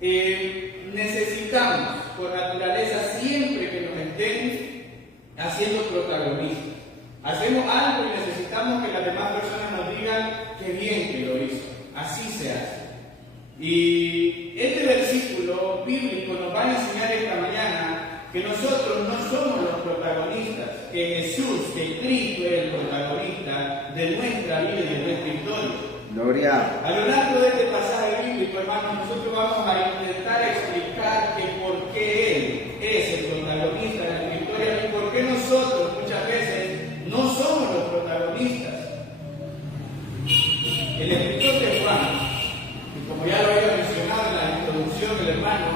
necesitamos, por naturaleza, siempre que nos estén haciendo protagonistas. Hacemos algo y necesitamos que las demás personas nos digan qué bien que lo hizo. Así se hace. Y este versículo bíblico nos va a enseñar esta mañana que nosotros no somos los protagonistas, que Jesús, que Cristo es el protagonista de nuestra vida y de nuestra historia. Gloria. A lo largo de este pasaje bíblico, hermanos, nosotros vamos a intentar explicar que por qué Él es el protagonista de nuestra historia y por qué nosotros muchas veces no somos los protagonistas. El escritor de Juan, y como ya lo había mencionado en la introducción del hermano,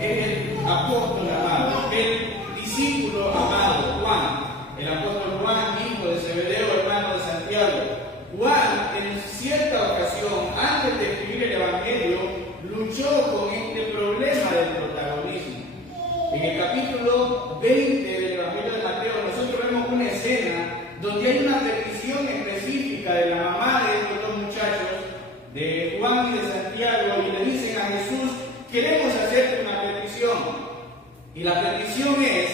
es el apóstol amado, el discípulo amado, Juan, el apóstol Juan, hijo de Zebedeo, hermano de Santiago. Juan, en cierta ocasión, antes de escribir el Evangelio, luchó con este problema del protagonismo. En el capítulo 20 del Evangelio de Mateo, nosotros vemos una escena donde hay una petición específica de la mamá de estos dos muchachos, de Juan y de Santiago, y le dicen a Jesús: queremos hacerte una petición. Y la petición es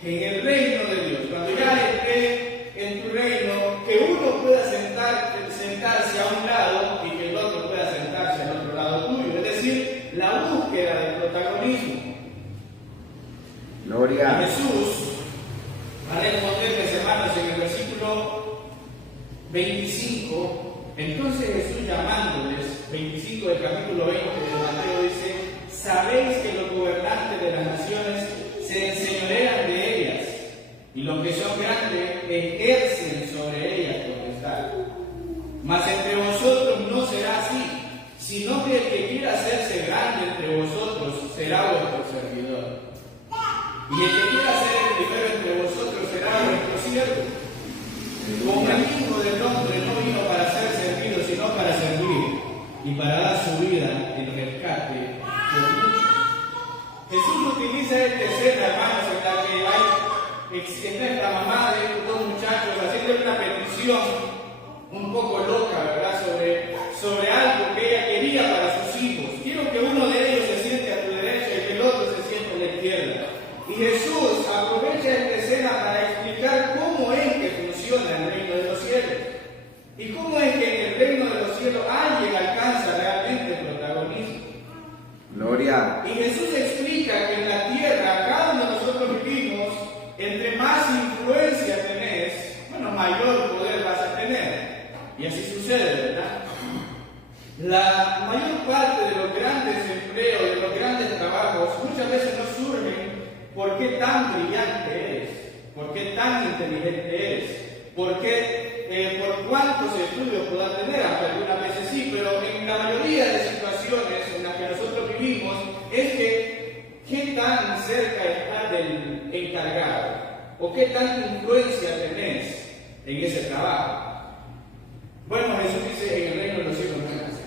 que en el reino de Dios, cuando ya esté en tu reino, que uno pueda sentarse a un lado y que el otro pueda sentarse al otro lado tuyo. Es decir, la búsqueda del protagonismo. Gloria. Y Jesús va a responderles, hermanos, en el versículo 25. Entonces Jesús, llamándoles, 25 del capítulo 20 de Mateo, dice: sabéis que los gobernantes de las naciones se enseñorean de ellas, y los que son grandes ejercen sobre ellas potestad. Mas entre vosotros no será así, sino que el que quiera hacerse grande entre vosotros será vuestro servidor. Y el que quiera ser el primero entre vosotros será vuestro siervo. Como el Hijo del Hombre no vino para ser servido, sino para servir, y para dar su vida en rescate por muchos. Jesús utiliza esta escena, hermanos, en la que está esta mamá de estos dos muchachos haciendo una petición un poco loca, ¿verdad?, sobre algo que ella quería para sus hijos. Quiero que uno de ellos se siente a tu derecha y que el otro se siente a la izquierda. Y Jesús aprovecha esta escena para explicar cómo es que funciona el reino de los cielos y cómo es que en el reino de los cielos alguien alcanza realmente el protagonismo. Gloria. Y Jesús explica que en la tierra, acá donde nosotros vivimos, entre más influencia tenés, bueno, mayor poder vas a tener. Y así sucede, ¿verdad? La mayor parte de los grandes empleos, de los grandes trabajos, muchas veces no surgen por qué tan brillante eres, por qué tan inteligente eres, por cuántos estudios puedas tener, aunque algunas veces sí, pero en la mayoría de situaciones en las que nosotros vivimos es que qué tan cerca estás del encargado o qué tanta influencia tenés en ese trabajo. Bueno, Jesús dice: en el reino de los cielos no es así.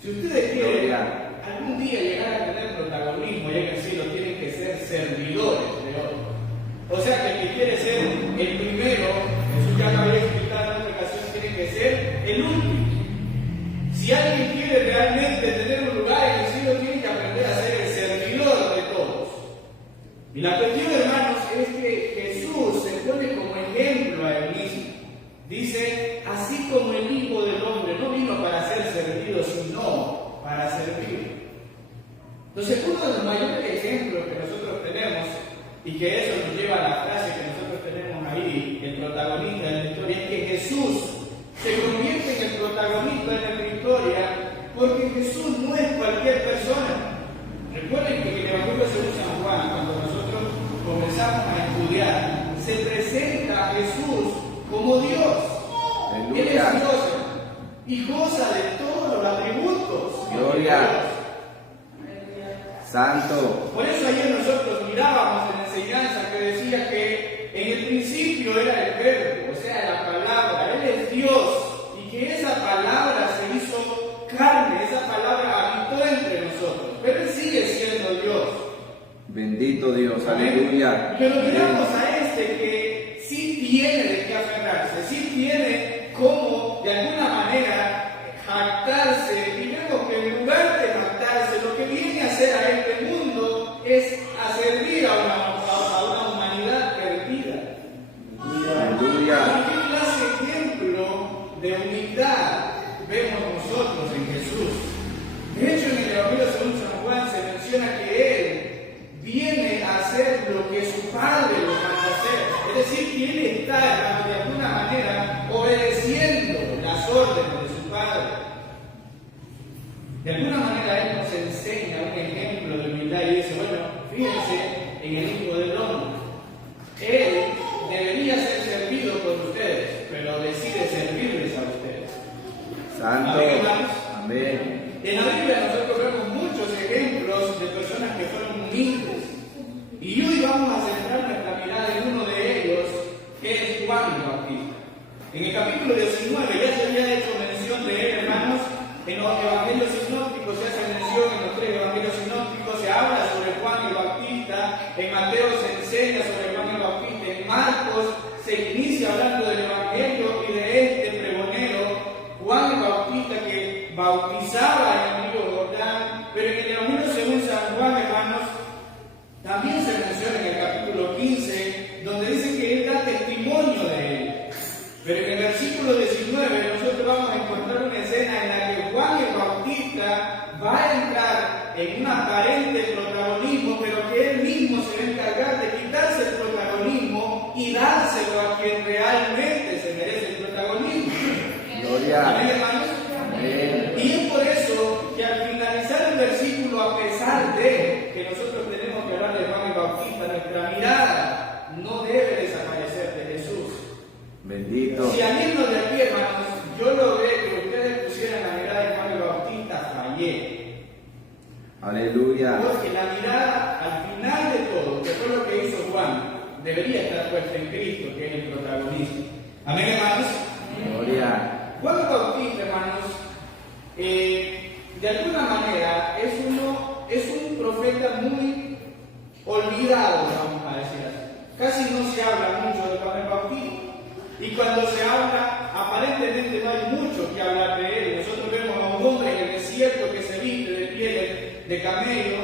Si ustedes quieren algún día llegar a tener protagonismo allá en el cielo, tienen que ser servidores de otros. O sea que el que quiere ser el primero, Jesús ya lo había explicado en otra ocasión, tiene que ser el último. Si alguien quiere realmente tener un lugar en el cielo, tiene que aprender a ser el servidor de todos. Y la cuestión, hermanos, es que Jesús se pone como ejemplo a él mismo. Dice: así como el Hijo del Hombre no vino para ser servido, sino para servir. Entonces, uno de los mayores ejemplos que nosotros tenemos, y que eso nos lleva a la frase que nosotros tenemos ahí, el protagonista de la historia, es que Jesús se convierte en el protagonista de nuestra historia, porque Jesús no es cualquier persona. Recuerden que en el Evangelio según San Juan, cuando nosotros comenzamos a estudiar, se presenta a Jesús como Dios. Aleluya. Él es Dios y goza de todos los atributos. Gloria. Santo. Por eso ayer nosotros mirábamos en la enseñanza que decía que en el principio era el verbo, o sea, la palabra. Él es Dios y que esa palabra se hizo carne, esa palabra habitó entre nosotros. Pero Él sigue siendo Dios. Bendito Dios, ¿Amén? aleluya. Pero miramos a este que sí tiene de qué aferrarse, sí tiene cómo de alguna manera jactarse, y vemos que en lugar de jactarse, lo que viene a hacer a Fíjense en el Hijo del Hombre. Él debería ser servido por ustedes, pero decide servirles a ustedes. Santo. Amén, hermanos. Amén. En la Biblia nosotros vemos muchos ejemplos de personas que fueron humildes. Y hoy vamos a centrar nuestra mirada en uno de ellos, que es Juan el Bautista. En el capítulo 19 ya se había hecho mención de él, hermanos. En los evangelios sinópticos se hace mención, en los 3 evangelios sinópticos se habla sobre Juan el Bautista. En Mateo se enseña sobre Juan el Bautista. En Marcos se inicia hablando del evangelio y de este pregonero, Juan el Bautista, que bautizaba en el río Jordán. Pero en el evangelio según San Juan, hermanos, también se menciona en el capítulo 15, donde dice que él da testimonio de él. Pero en el versículo 19 nosotros vamos a encontrar una escena en la que Juan el Bautista va a entrar en un aparente protagonismo, pero que él mismo se va a encargar de quitarse el protagonismo y dárselo a quien realmente se merece el protagonismo. Gloria. ¿Amén, hermanos? Amén. Y es por eso que al finalizar el versículo, a pesar de que nosotros tenemos que hablar de Juan el Bautista, nuestra mirada no debe desaparecer de Jesús. Bendito. Si al irnos de aquí, hermanos, yo logré que ustedes pusieran la mirada de Juan el Bautista, fallé. Aleluya. Porque la mirada, al final de todo, que fue lo que hizo Juan, debería estar puesta en Cristo, que es el protagonista. Amén, hermanos. Gloria. Juan el Bautista, hermanos, de alguna manera es un profeta muy olvidado, vamos a decir así. Casi no se habla mucho de Juan el Bautista. Y cuando se habla, aparentemente no hay mucho que hablar de él. Nosotros vemos a un hombre en el desierto que se viste de pieles de camello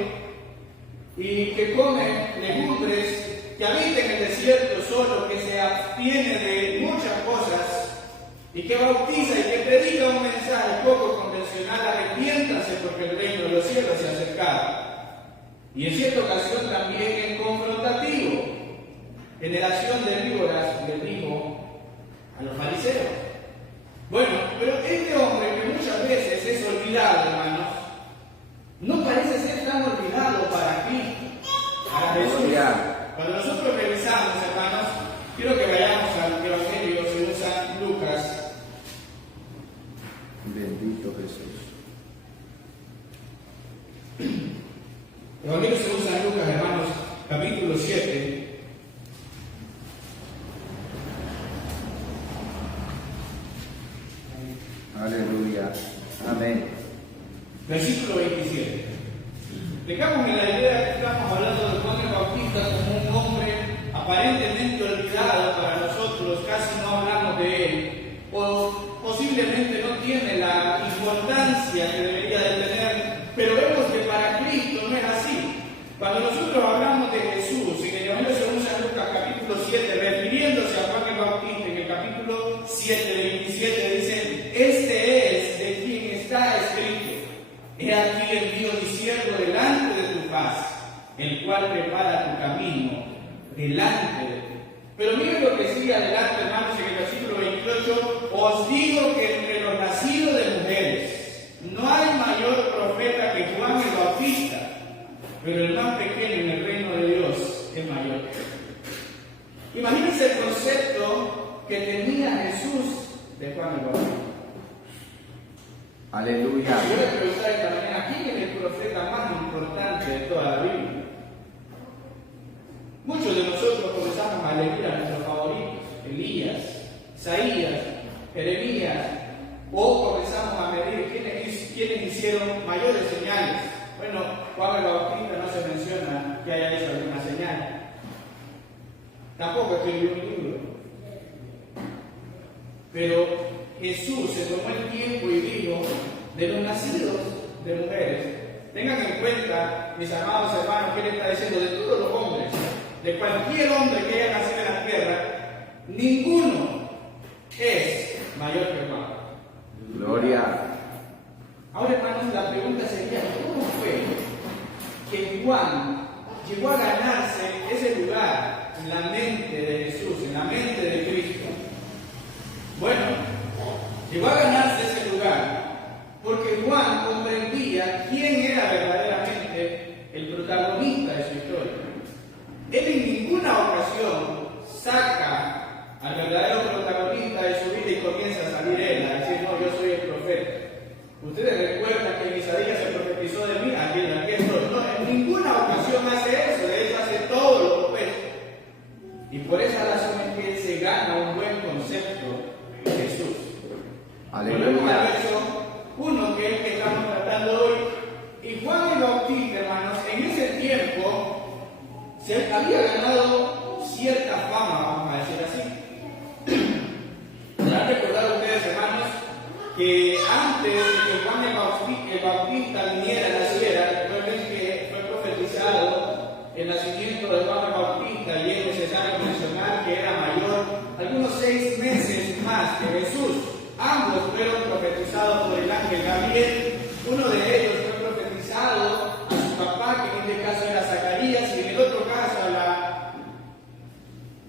y que come legumbres, que habita en el desierto solo, que se abstiene de muchas cosas y que bautiza y que predica un mensaje poco convencional: arrepiéntanse porque el reino de los cielos se ha acercado. Y en cierta ocasión también es confrontativo. Generación de víboras, le dijo a los fariseos. Bueno, pero este hombre que muchas veces es olvidado, hermanos, no parece ser tan olvidado para Cristo, para Jesús. Cuando nosotros revisamos, hermanos, quiero que vayamos al Evangelio según San Lucas. Bendito Jesús. Evangelio según San Lucas, hermanos, capítulo 7. Aleluya. Amén. Versículo 27. Dejamos en la idea que estamos hablando de Juan el Bautista como un hombre aparentemente olvidado para nosotros, casi no hablamos de él, o posiblemente no tiene la importancia que debería de tener, pero vemos que para Cristo no es así. Cuando nosotros hablamos de Jesús, en el Evangelio según San Lucas capítulo 7, refiriéndose a Juan el Bautista, en el capítulo 7, 27, dicen: este es de quien está escrito: he aquí envío mi siervo delante de tu faz, el cual prepara tu camino delante de ti. Pero miren lo que sigue adelante, hermanos, en el versículo 28: os digo que entre los nacidos de mujeres no hay mayor profeta que Juan el Bautista, pero el más pequeño en el reino de Dios es mayor. Imagínense el concepto que tenía Jesús de Juan el Bautista. Aleluya. Yo le pregunté esta mañana: ¿quién es el profeta más importante de toda la Biblia? Muchos de nosotros comenzamos a elegir a nuestros favoritos: Elías, Isaías, Jeremías, o comenzamos a medir quiénes hicieron mayores señales. Bueno, Juan el Bautista no se menciona que haya hecho alguna señal. Tampoco escribió un libro. Pero Jesús se tomó el tiempo y dijo: de los nacidos de mujeres, tengan en cuenta, mis amados hermanos, que él está diciendo de todos los hombres, de cualquier hombre que haya nacido en la tierra, ninguno es mayor que Juan. Gloria. Ahora, hermanos, la pregunta sería: ¿cómo fue que Juan llegó a ganarse ese lugar en la mente de Jesús, en la mente de Cristo? Bueno, llegó a ganarse ese lugar porque Juan comprendía quién era verdaderamente el protagonista de su historia. Ustedes recuerdan que en Isaías se profetizó de mí, aquí estoy. No, en ninguna ocasión hace eso, de hecho hace todo lo opuesto. Y por esa razón es que él se gana un buen concepto de Jesús. Volvemos al verso 1, que es el que estamos tratando hoy. Y Juan el Bautista, hermanos, en ese tiempo se había ganado cierta fama, vamos a decir así. ¿Han recordado ustedes, hermanos, que antes de que Juan el Bautista viniera a naciera, recuerden que fue profetizado el nacimiento de Juan el Bautista y es necesario mencionar que era mayor algunos 6 meses más que Jesús? Ambos fueron profetizados por el ángel Gabriel. Uno de ellos fue profetizado a su papá, que en este caso era Zacarías, y en el otro caso a la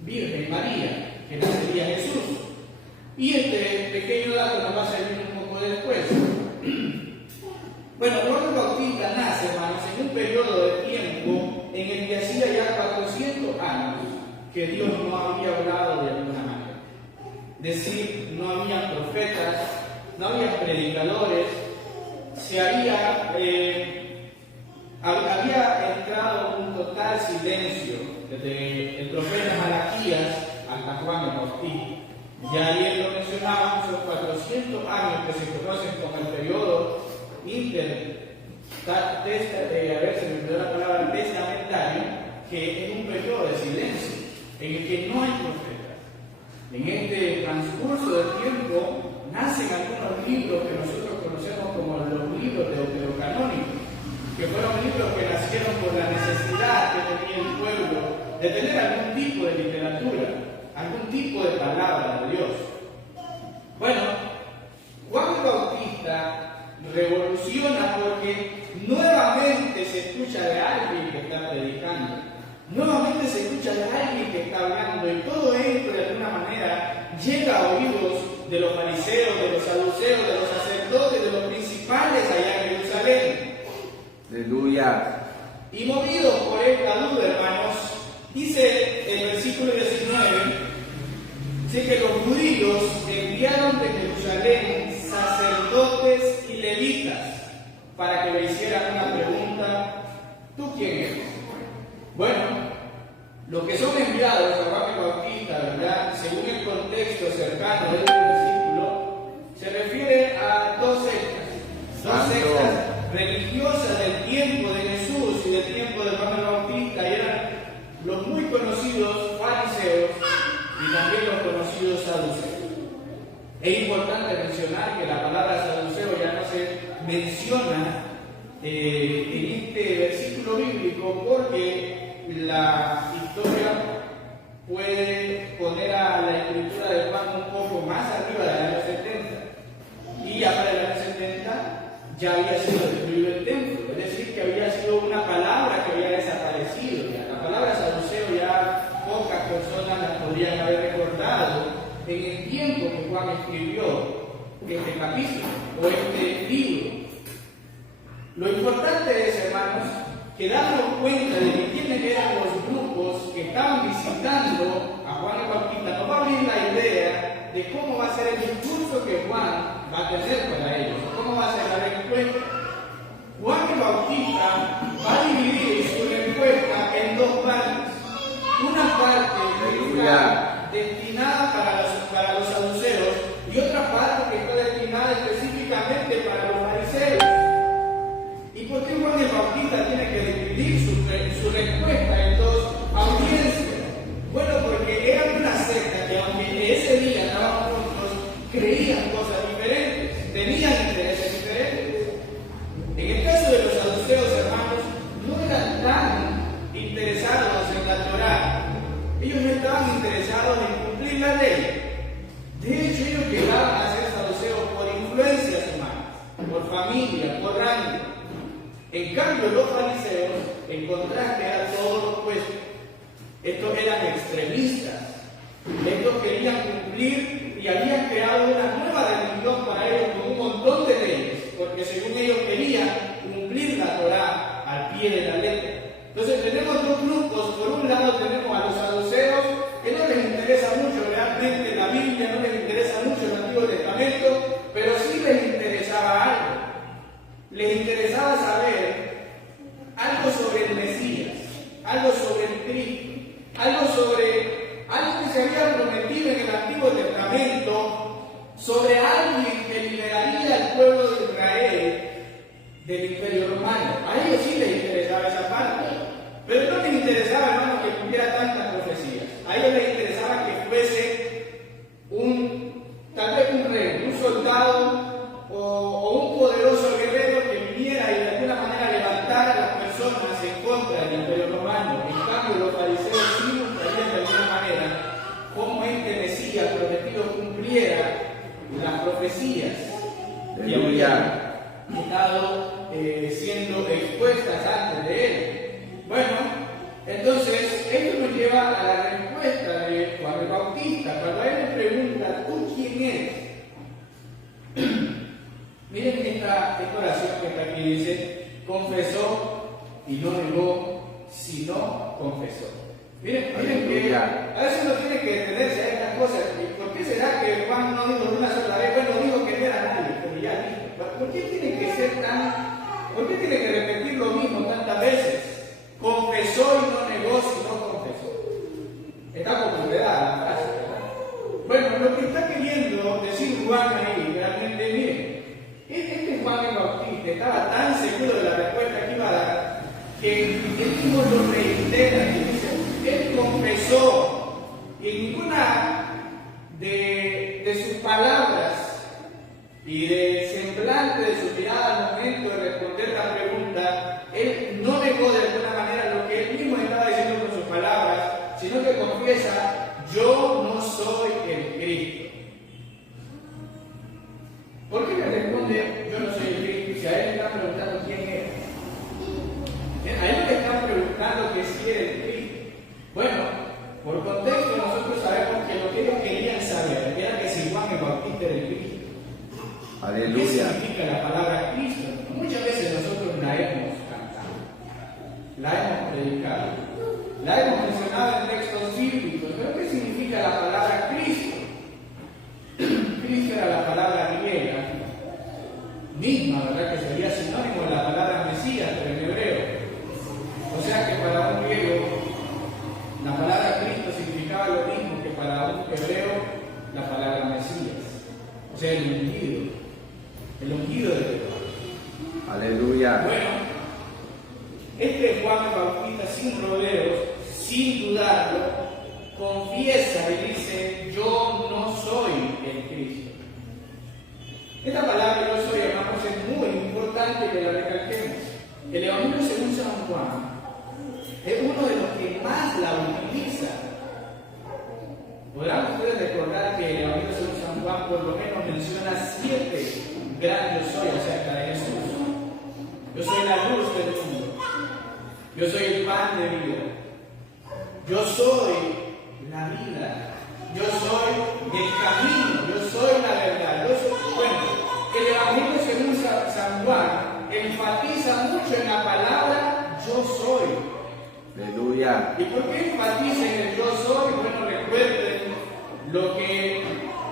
Virgen María, que nacería Jesús. Y este pequeño dato nos va a servir un poco después. Bueno, Juan el Bautista nace, hermanos, en un periodo de tiempo en el que hacía ya 400 años que Dios no había hablado de alguna manera. Es decir, no había profetas, no había predicadores, había entrado un total silencio desde el profeta Malaquías hasta Juan el Bautista. Ya ayer lo mencionábamos, esos 400 años que se conocen como el periodo testamentario, que es un periodo de silencio, en el que no hay profetas. En este transcurso del tiempo nacen algunos libros que nosotros conocemos como los libros deuterocanónicos, que fueron libros que nacieron por la necesidad que tenía el pueblo de tener algún tipo de literatura, algún tipo de palabra de Dios. Bueno, Juan el Bautista revoluciona porque nuevamente se escucha de alguien que está predicando, nuevamente se escucha de alguien que está hablando, y todo esto de alguna manera llega a oídos de los fariseos, de los saduceos, de los sacerdotes, de los principales allá en Jerusalén. Aleluya. Y movidos por esta duda, hermanos, dice el versículo 19, dice que los judíos enviaron de Jerusalén sacerdotes y levitas para que le hicieran una pregunta: ¿tú quién eres? Bueno, los que son enviados a Juan el Bautista, ¿verdad?, según el contexto cercano de este versículo, se refiere a dos sectas religiosas del tiempo de Jesús y del tiempo de Juan el Bautista, y eran los muy conocidos fariseos y también los conocidos saduceos. Es importante mencionar que la palabra saduceo ya no se menciona en este versículo bíblico, porque la historia puede poner a la escritura de Juan un poco más arriba del año 70, y ya para el año 70 ya había sido destruido el templo, es decir, que había sido una palabra que había desaparecido. Ya la palabra saduceo ya pocas personas la podrían haber recordado en el tiempo que Juan escribió este capítulo o este libro. Lo importante es, hermanos, que darnos cuenta de quiénes eran los grupos que estaban visitando a Juan el Bautista nos va a abrir la idea de cómo va a ser el discurso que Juan va a tener para ellos, cómo va a ser la respuesta. Juan el Bautista va a dividir su respuesta en dos partes. Una parte que está destinada para los saduceos y otra parte que está destinada específicamente para los fariseos. ¿Y por qué Juan el Bautista tiene que dividir su respuesta en dos audiencias? Bueno, porque eran una secta que, aunque ese día estaban juntos, creían cosas diferentes, tenían intereses diferentes. En el caso de los saduceos, hermanos, no eran tan interesados en la Torá. Ellos no estaban interesados en cumplir la ley. De hecho, ellos llegaban a ser saduceos por influencias humanas, por familia, por rango. En cambio, los fariseos, en contraste, eran todo lo opuesto. Estos eran extremistas. Estos querían cumplir y habían creado una nueva religión para ellos con un montón de leyes, porque según ellos querían cumplir la Torá al pie de la letra. Entonces tenemos dos grupos. Por un lado tenemos a los saduceos, que no les interesa mucho realmente la Biblia, no les interesa mucho el Antiguo Testamento, pero sí les interesaba algo. algo sobre el Cristo, algo que se había prometido en el Antiguo Testamento, sobre alguien que liberaría al pueblo de Israel del Imperio Romano. A ellos sí les interesaba esa parte, pero no les interesaba, hermano, que cumpliera tantas profecías. A ellos les interesaba que fuese tal vez un rey, un soldado o un poderoso guerrero que viniera y de alguna manera levantara a las personas en contra del Imperio Romano. En cambio, los fariseos sí buscarían de alguna manera cómo este Mesías prometido cumpliera las profecías que habían estado siendo expuestas antes de él. Bueno, entonces esto nos lleva a la respuesta de Juan el Bautista. Cuando a él le pregunta, ¿tú quién eres? Miren esta oración que está aquí, dice, confesó y no negó, sino confesó. Miren que a veces uno tiene que detenerse a estas cosas. ¿Por qué será que Juan no dijo una sola vez? Bueno, dijo que no era nadie, pero ya dijo. ¿Por qué tiene que ser por qué tiene que repetir lo mismo tantas veces? Confesó y no negó, sino confesó. Está como enredada la frase, ¿verdad? Bueno, lo que está queriendo decir Juan ahí, realmente, miren, este Juan el Bautista estaba tan seguro de la respuesta que iba a dar, que él mismo lo reitera y dice, él confesó, y en ninguna de sus palabras y del semblante de su mirada al momento de responder la pregunta, él no negó de alguna manera lo que él mismo estaba diciendo con sus palabras, sino que confiesa, yo no soy el Cristo. ¿Por qué le responde, yo no soy el Cristo? Si a él le están preguntando quién es. A él le están preguntando que si es el Cristo. Bueno, por contexto nosotros sabemos que lo que ellos querían saber era que si Juan el Bautista era el Cristo. Aleluya. ¿Qué significa la palabra Cristo? Muchas veces nosotros la hemos cantado, la hemos predicado, la hemos mencionado en textos bíblicos, pero ¿qué significa la palabra Cristo? Cristo era la palabra griega misma, ¿verdad? Que sería sinónimo de la palabra Mesías, pero en hebreo. O sea que para un griego la palabra Cristo significaba lo mismo que para un hebreo la palabra Mesías. O sea, el ungido de Dios. Aleluya. Bueno, este Juan el Bautista, sin rodeos, sin dudarlo, confiesa y dice, yo no soy el Cristo. Esta palabra yo soy, hermanos, es muy importante que la recalquemos. El Evangelio según San Juan es uno de los que más la utiliza. Podrán ustedes recordar que el Evangelio según San Juan por lo menos menciona 7 gran yo soy acerca de Jesús. Yo soy la luz del mundo. Yo soy el pan de vida. Yo soy la vida. Yo soy el camino. Yo soy la verdad. Bueno, el Evangelio según San Juan enfatiza mucho en la palabra yo soy. Aleluya. ¿Y por qué enfatiza en el yo soy? Bueno, recuerden lo que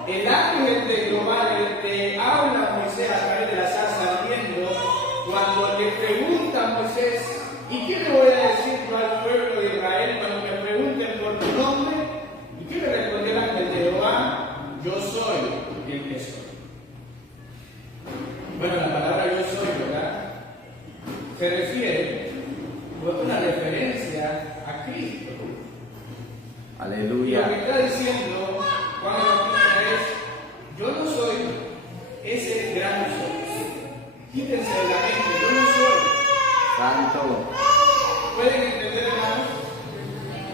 el ángel de global te habla a Moisés a través de la zarza ardiendo, cuando le pregunta a Moisés, ¿y qué le voy a decir yo al pueblo de Israel cuando me pregunten por tu nombre? ¿Y qué le respondió el ángel de Jehová? Yo soy el que soy. Bueno, la palabra yo soy, ¿verdad? Se refiere, es una referencia a Cristo. Aleluya. Lo que está diciendo Juan el Bautista es, yo no soy ese gran soy. Quítense de la mente, yo no soy. Santo. ¿Pueden entender, hermanos?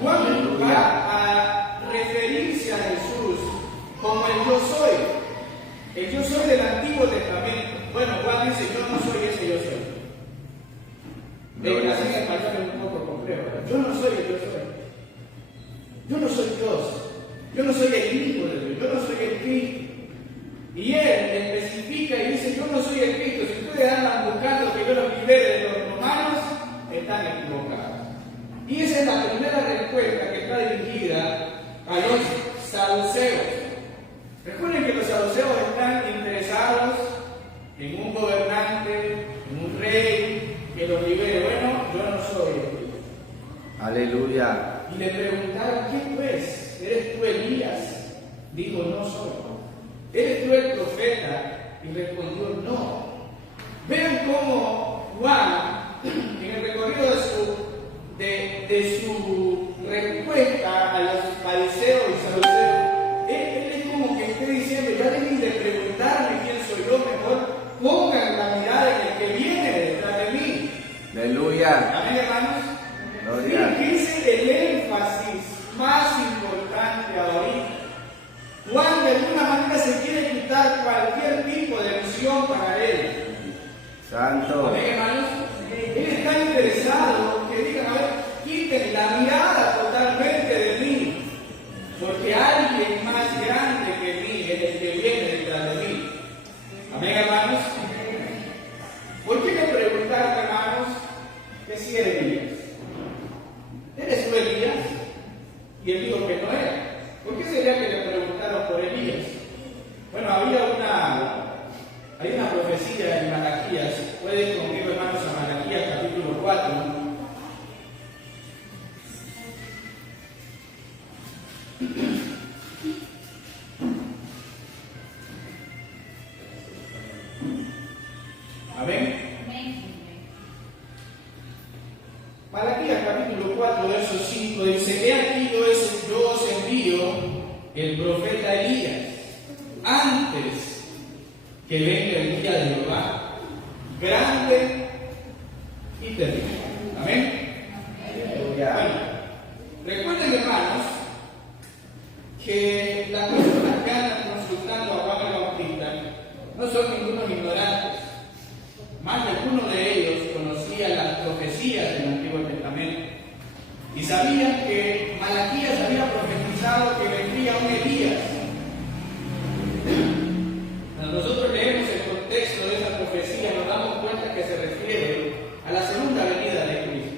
Juan va a referirse a Jesús como el yo soy. El yo soy del Antiguo Testamento. Bueno, Juan dice, yo no soy ese yo soy. Así en español es un poco complejo. Yo no soy el yo soy. Yo no soy Dios. Yo no soy el Hijo de Dios. Yo no soy el Cristo. Y él especifica y dice, yo no soy el Cristo. Si ustedes andan buscando que yo los libere de los romanos, están equivocados. Y esa es la primera respuesta que está dirigida a los saduceos. Recuerden que los saduceos están interesados en un gobernante, en un rey que los libere. Bueno, yo no soy el Cristo. Aleluya. Y le preguntaron, ¿qué pues? ¿Eres tú Elías? Dijo, no soy. ¿Eres tú el profeta? Y respondió, no. Vean cómo Juan, en el recorrido de su respuesta a los fariseos y saduceos, él es como que esté diciendo, ya dejen de preguntarme quién soy yo, mejor pongan la mirada en el que viene detrás de mí. Aleluya. Amén, hermanos. Gloria. Fíjense el énfasis más importante ahorita. Juan de alguna manera se quiere quitar cualquier tipo de emoción para él. Santo. Amén, hermanos. Él está interesado que digan, a ver, quiten la mirada totalmente de mí, porque alguien más grande que mí es el que viene detrás de mí. Amén, hermanos. ¿Por qué le preguntaron, hermanos, que si era Elías? ¿Eres tú Elías? Y él dijo que no era. ¿Por qué sería que le preguntaron por Elías? Bueno, hay una profecía en Malaquías. Pueden ir conmigo, hermanos, a Malaquías capítulo 4. Amén. Malaquías capítulo 4, verso 5 dice: He aquí yo os envío el profeta Elías antes que venga el día de Jehová, grande y terrible. Amén. Bueno, recuerden, hermanos, que las personas que andan consultando a Juan el Bautista no son ningunos ignorantes. Más de alguno de ellos conocía las profecías del Antiguo Testamento y sabían que Malaquías había profetizado que vendría un Elías. Cuando nosotros leemos el contexto de esa profecía, nos damos cuenta que se refiere a la segunda venida de Cristo.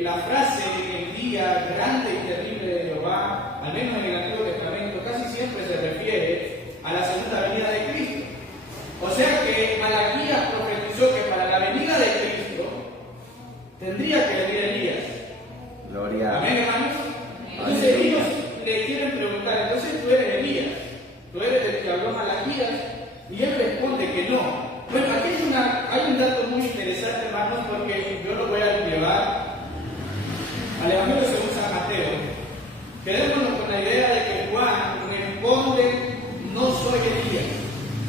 La frase el día grande y terrible de Jehová, al menos en el Antiguo Testamento, casi siempre se refiere a la segunda venida de Cristo. O sea que Malaquías profetizó que para la venida de Cristo tendría que venir Elías. Gloria. Amén, hermanos. Entonces ellos le quieren preguntar, entonces tú eres Elías, tú eres el que habló Malaquías, y él responde que no. Bueno, aquí hay un dato muy interesante, hermanos, porque yo lo voy a llevar al Evangelio según San Mateo. Quedémonos con la idea de que Juan responde, no soy Elías.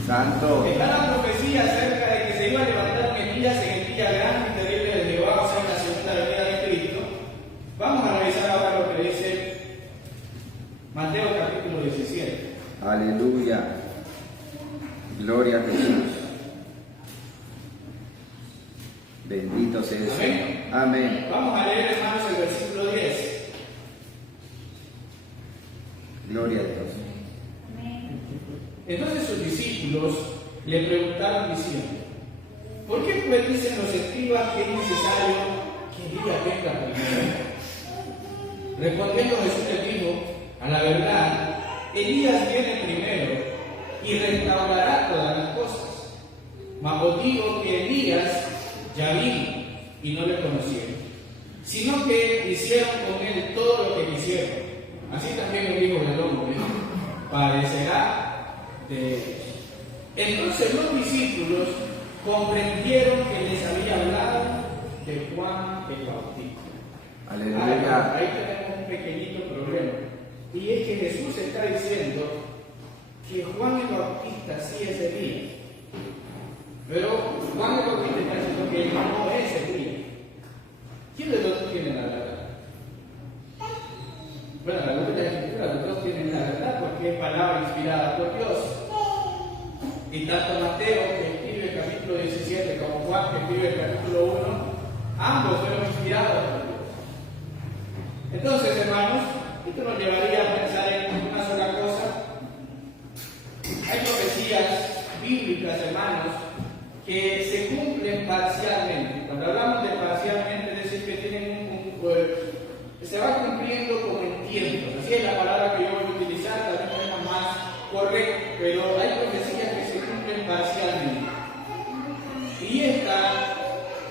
Santo. Está la profecía acerca de que se iba a levantar un Elías en el día grande y terrible de Jehová, o sea, en la segunda venida de Cristo. Vamos a revisar ahora lo que dice Mateo capítulo 17. Aleluya. Gloria a Jesús. Bendito sea el Amén. Señor. Amén. Vamos a leer, hermanos, el versículo 10. Gloria a Dios. Entonces sus discípulos le preguntaron diciendo: ¿por qué pues dicen los escribas que es necesario que Elías venga primero? Respondiendo Jesús les dijo: a la verdad, Elías viene primero y restaurará todas las cosas. Mas os digo que Elías ya vino y no le conocieron, sino que hicieron con él todo lo que quisieron. Así también el Hijo del Hombre padecerá de ellos. Entonces los discípulos comprendieron que les había hablado de Juan el Bautista. Aleluya. Ahí tenemos un pequeñito problema, y es que Jesús está diciendo que Juan el Bautista sí es Elías, pero Juan el Bautista está diciendo que él no es Elías. ¿Quién de los dos tiene la verdad? Bueno, la luz de la Escritura, los dos tienen la verdad porque es palabra inspirada por Dios. Y tanto Mateo, que escribe el capítulo 17, como Juan, que escribe el capítulo 1, ambos fueron inspirados por Dios. Entonces, hermanos, esto nos llevaría a pensar en una sola cosa. Hay profecías bíblicas, hermanos, que se cumplen parcialmente. Cuando hablamos de parcialmente, es decir, que tienen se va cumpliendo con el tiempo. Así es la palabra que yo voy a utilizar, tal vez no es más correcto, pero hay profecías que se cumplen parcialmente. Y esta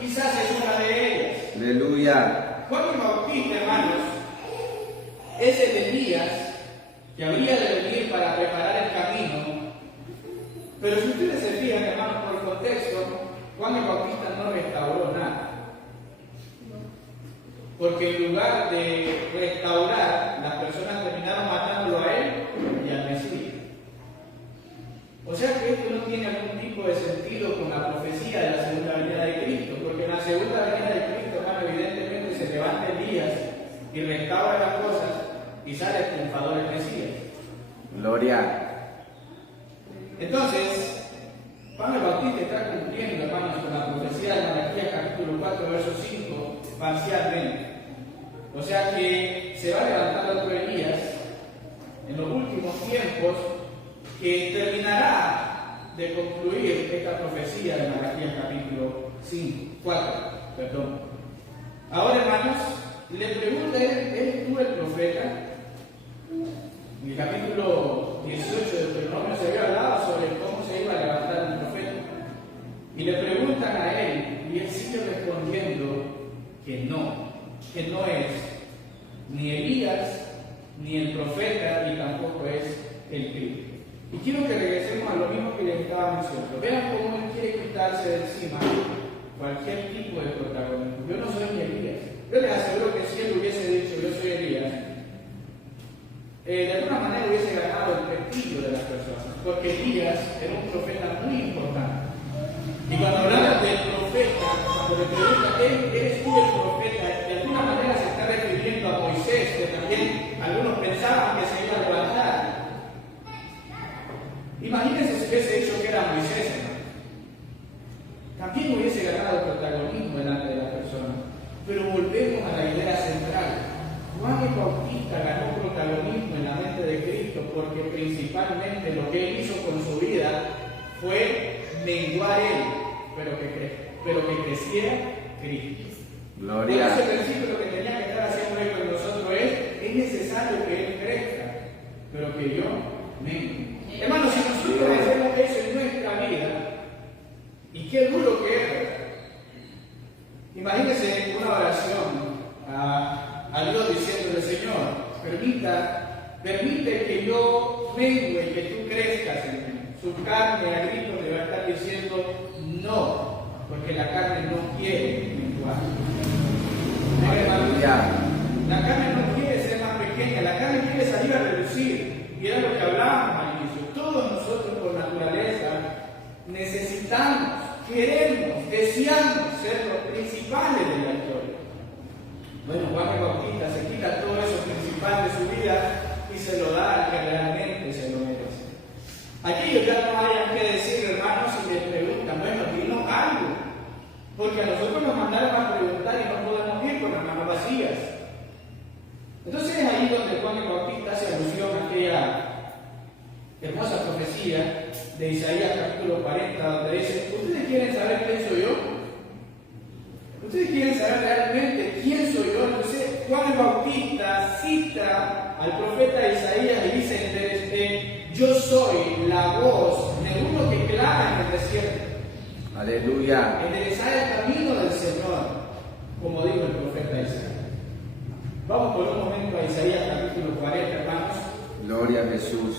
quizás es una de ellas. Aleluya. Juan el Bautista, hermanos, es el Elías que habría de venir para preparar el camino. Pero si ustedes se fijan, hermanos, por el contexto, Juan el Bautista no restauró nada. Porque en lugar de restaurar, las personas terminaron matándolo a él y al Mesías. O sea que esto no tiene algún tipo de sentido con la profecía de la segunda venida de Cristo, porque en la segunda venida de Cristo, hermano, evidentemente se levanta Elías y restaura las cosas y sale el triunfador el Mesías. Gloria. Entonces, Juan el Bautista está cumpliendo, hermanos, con la profecía de Malaquías capítulo 4, verso 5, parcialmente. O sea que se va a levantar otro Elías en los últimos tiempos que terminará de concluir esta profecía de Malaquías capítulo 4. Ahora, hermanos, le pregunta, ¿eres tú el profeta? En el capítulo 18 de Deuteronomio se había hablado sobre cómo se iba a levantar un profeta. Y le preguntan a él, y él sigue respondiendo que no es ni Elías, ni el profeta, y tampoco es el Cristo. Y quiero que regresemos a lo mismo que les estaba mencionando. Vean cómo él quiere quitarse de encima cualquier tipo de protagonismo. Yo no soy ni Elías. Yo les aseguro que si él hubiese dicho yo soy Elías, de alguna manera hubiese ganado el prestigio de las personas, porque Elías era un profeta muy importante. Y cuando hablamos del profeta, cuando le preguntan, ¿eres tú el profeta?, de alguna manera se está refiriendo a Moisés, que también algunos pensaban que se iba a levantar. Imagínense si hubiese dicho que era Moisés, hermano. También hubiese ganado protagonismo delante de la persona. Pero volvemos a la idea central. Juan el Bautista ganó protagonismo en la mente de Cristo porque principalmente lo que él hizo con su vida fue menguar él, pero que creciera Cristo. Gloria. Ese versículo que tenía que estar haciendo eco en nosotros es necesario que él crezca, pero que yo mengue. Hermanos, si nosotros hacemos eso en nuestra vida, y qué duro que es, imagínense una oración a Dios diciéndole, Señor, permite que yo mengue y que tú crezcas en mí. Su carne a gritos le va a estar diciendo no, porque la carne no quiere menguar. La carne no quiere ser más pequeña, la carne quiere salir a reducir. Y era lo que hablábamos al inicio. Todos nosotros por naturaleza necesitamos, queremos, deseamos ser los principales de la historia. Bueno, Juan el Bautista se quita todo eso principal de su vida y se lo da al que realmente se lo merece. Aquellos ya no hayan que decir, hermanos, y les preguntan, bueno, dinos algo, porque a nosotros nos mandaron a preguntar y no podemos ir con las manos vacías. Entonces es ahí donde Juan el Bautista hace alusión a aquella hermosa profecía de Isaías capítulo 40, donde dice, ¿ustedes quieren saber quién soy yo? ¿Ustedes quieren saber realmente quién soy yo? Entonces Juan el Bautista cita al profeta Isaías y dice, yo soy la voz de uno que clama en el desierto. Aleluya. Enderezar el camino del Señor, como dijo el profeta Isaías. Vamos por un momento a Isaías capítulo 40, hermanos. Gloria a Jesús.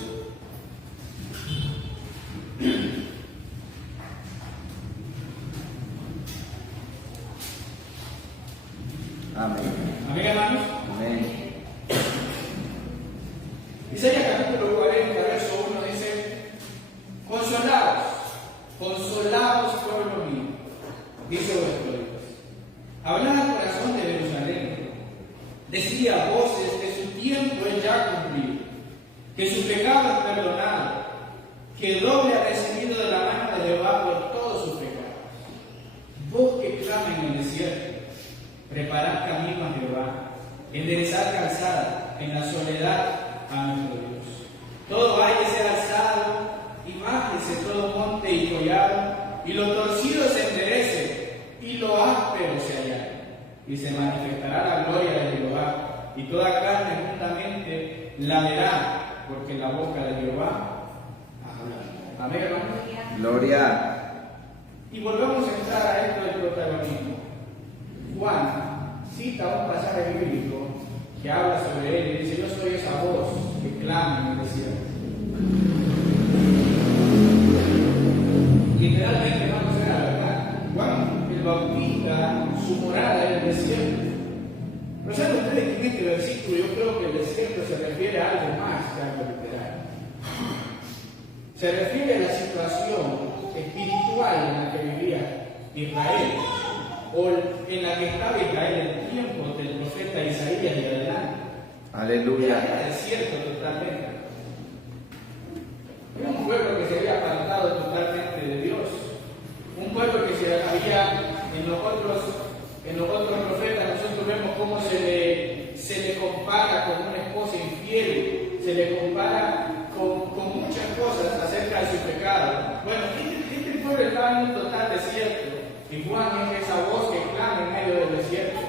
Amén. Amén, hermanos. Amén. Isaías capítulo 40, verso 1 dice, consolaos, pueblo mío, dice vuestro Dios. Hablad al corazón de Jerusalén, decía voces que su tiempo es ya cumplido, que su pecado es perdonado, que el doble ha recibido de la mano de Jehová por todos sus pecados. Vos que clama en el desierto, preparad camino a Jehová, enderezad calzada en la soledad a nuestro Dios. Todo valle sea alzado y bájese todo monte y collado, y lo torcido se enderece y lo áspero se allane, y se manifestará la gloria de Jehová, y toda carne juntamente la verá, porque la boca de Jehová habla. Amén, hermanos. Gloria. Y volvemos a entrar a esto del protagonismo. Juan, cita un pasaje bíblico que habla sobre él y dice: yo soy esa voz que clama en el desierto. Literalmente, vamos a ver la verdad. Juan el Bautista, su morada era el desierto. Pero saben ustedes que en este versículo yo creo que el desierto se refiere a algo más que algo literal. Se refiere a la situación espiritual en la que vivía Israel, o en la que estaba Israel en el tiempo del profeta Isaías y adelante. Aleluya. Era desierto totalmente. Era un pueblo que se había apartado totalmente de Dios. Un pueblo que se había, en los otros profetas, nosotros vemos cómo se le compara con una esposa infiel, se le compara con muchas cosas acerca de su pecado. Bueno, este pueblo estaba en un total desierto, y Juan es esa voz que clama en medio del desierto.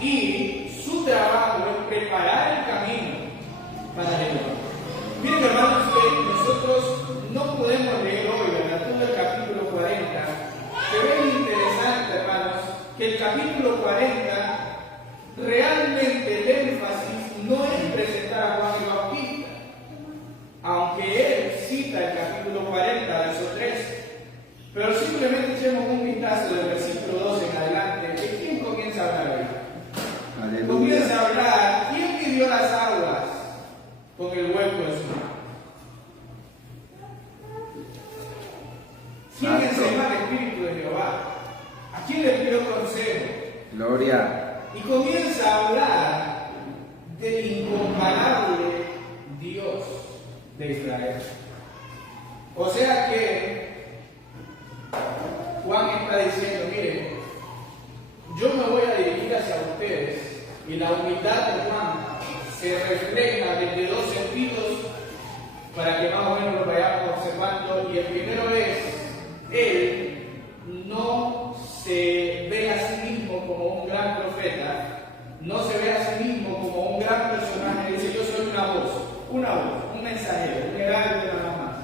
Y su trabajo es preparar el camino para Jehová. Miren, hermanos, que nosotros no podemos leer hoy, ¿verdad?, todo el capítulo 40, pero es interesante, hermanos, que el capítulo 40 realmente el énfasis no es presentar a Juan el Bautista, aunque él cita el capítulo 40, verso 3. Pero simplemente echemos un vistazo del versículo 12 en adelante. ¿De quién comienza a hablar ahí? Aleluya. Comienza a hablar: ¿quién midió las aguas con el hueco de su mano? ¿Quién enseñó al Espíritu de Jehová? ¿A quién le pidió consejo? Gloria. Y comienza a hablar del incomparable Dios de Israel. O sea que Juan está diciendo: miren, yo me voy a dirigir hacia ustedes, y la humildad de Juan se refleja desde dos sentidos para que más o menos lo vayamos observando. Y el primero es: él no se ve a sí mismo como un gran profeta, no se ve a sí mismo como un gran personaje. Dice: yo soy una voz, un mensajero, un heraldo de nada más.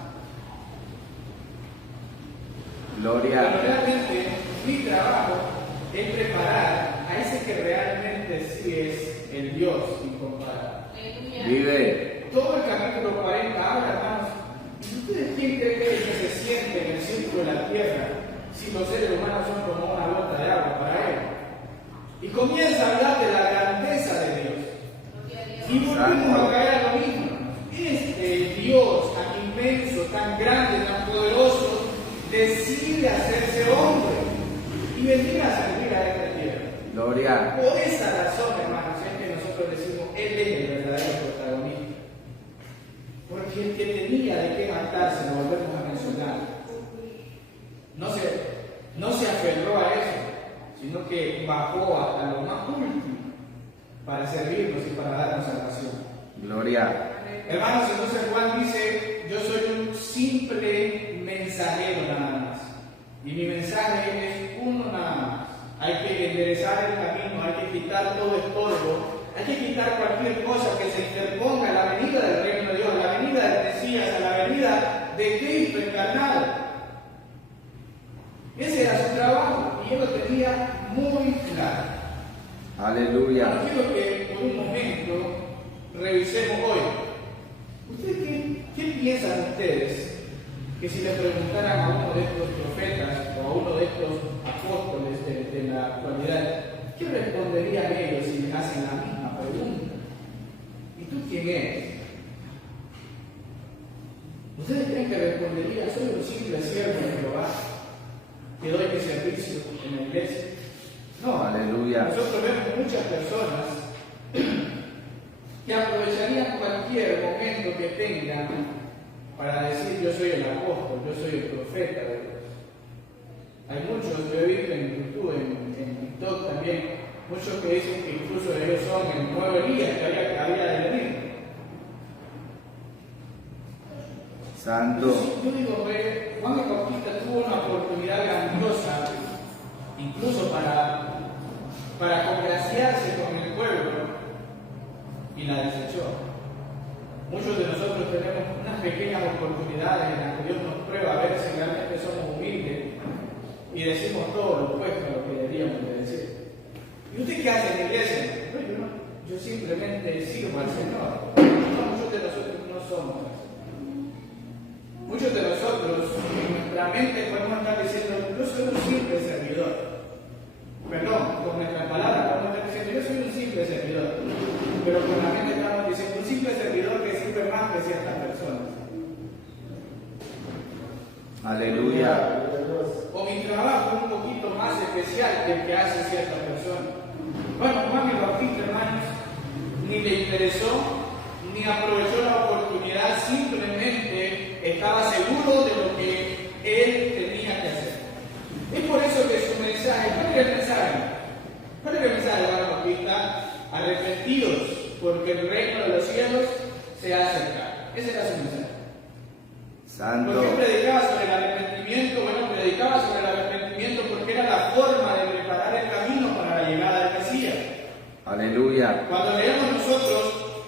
Gloria. Pero realmente mi trabajo es preparar a ese que realmente sí es el Dios incomparable. Vive. Todo el capítulo 40 habla, hermanos. ¿Y ustedes quién creen que es el que se siente en el círculo de la tierra si los seres humanos son como una gota de agua para él? Y comienza a hablar de la grandeza de Dios. Y volvemos a caer a lo mismo. Este Dios tan inmenso, tan grande, tan poderoso, decide hacerse hombre y venir a servir a esta tierra. Gloria. Por esa razón, hermanos, es que nosotros decimos: él es el verdadero protagonista. Porque el que tenía de qué matarse, lo volvemos a mencionar, no se aferró a eso, sino que bajó hasta lo más último para servirnos y para darnos salvación. Gloria. Hermanos, entonces Juan dice: yo soy un simple mensajero nada más. Y mi mensaje es uno nada más. Hay que enderezar el camino, hay que quitar todo estorbo, hay que quitar cualquier cosa que se interponga a la venida del reino de Dios, a la venida del Mesías, a la venida de Cristo encarnado. Ese era su trabajo y él lo tenía muy claro. Aleluya. Ahora quiero que por un momento revisemos hoy. ¿Ustedes qué piensan ustedes que si le preguntaran a uno de estos profetas o a uno de estos apóstoles de la actualidad, qué responderían ellos si les hacen la misma pregunta? ¿Y tú quién eres? ¿Ustedes creen que respondería: soy un simple siervo de Jehová, que doy mi servicio en la iglesia? No. Aleluya. Nosotros vemos muchas personas que aprovecharían cualquier momento que tengan para decir: yo soy el apóstol, yo soy el profeta de Dios. Hay muchos, yo he visto en YouTube, en TikTok también, muchos que dicen que incluso ellos son el nuevo Elías que había de venir. Santo. Yo digo, Juan el Bautista tuvo una oportunidad grandiosa, incluso para congraciarse con el pueblo, y la desechó. Muchos de nosotros tenemos unas pequeñas oportunidades en las que Dios nos prueba a ver si realmente somos humildes y decimos todo lo opuesto a lo que deberíamos de decir. ¿Y usted qué hace en la iglesia? Bueno, yo simplemente sirvo al Señor. No, muchos de nosotros no somos así. Muchos de nosotros, en nuestra mente, podemos estar diciendo, yo soy un simple servidor. Perdón, con nuestras palabras podemos estar diciendo, yo soy un simple servidor. Pero con la mente estamos diciendo, un simple servidor que sirve más que ciertas personas. Aleluya. O mi trabajo es un poquito más especial que el que hace ciertas personas. Bueno, Juan el Bautista, hermanos, ni le interesó, ni aprovechó la oportunidad, simplemente estaba seguro de lo que él tenía que hacer. Es por eso que su mensaje, ¿cuál es el mensaje? ¿Cuál es el mensaje de Juan el Bautista? Arrepentidos, porque el reino de los cielos se ha acercado. Ese era su mensaje. Santo. ¿Por qué predicaba sobre el arrepentimiento? Bueno, predicaba sobre el arrepentimiento porque era la forma de preparar el camino para la llegada del Mesías. Aleluya. Cuando leemos nosotros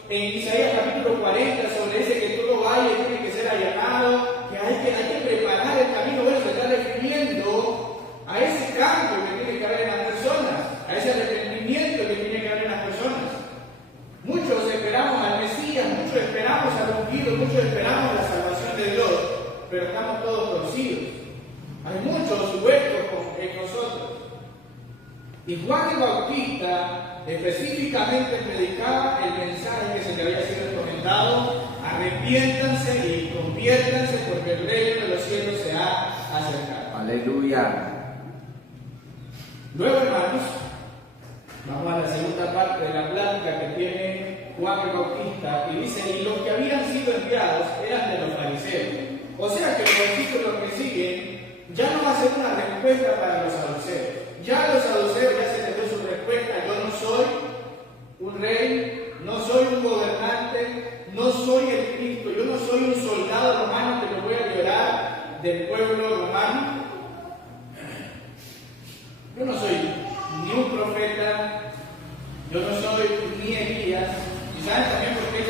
en Isaías capítulo 40 sobre ese que todo valle tiene que ser allanado, que hay que preparar el camino, bueno, se está refiriendo a ese cambio que tiene que haber en las personas, a ese arrepentimiento que tiene que haber en las personas. Muchos esperamos al Mesías, muchos esperamos al ungido, muchos esperamos la salvación de Dios, pero estamos todos torcidos. Hay muchos huecos en nosotros. Y Juan el Bautista específicamente predicaba el mensaje que se le había sido encomendado: arrepiéntanse y conviértanse porque el reino de los cielos se ha acercado. Aleluya. Luego, hermanos, vamos a la segunda parte de la plática que tiene Juan el Bautista, y dice, y los que habían sido enviados eran de los fariseos. O sea que los versículos que siguen ya no va a ser una respuesta para los saduceos. Ya a los saduceos ya se les dio su respuesta: yo no soy un rey, no soy un gobernante, no soy el Cristo, yo no soy un soldado romano que me voy a liberar del pueblo romano. Yo no soy ni un profeta, yo no soy ni Elías. Y saben también por qué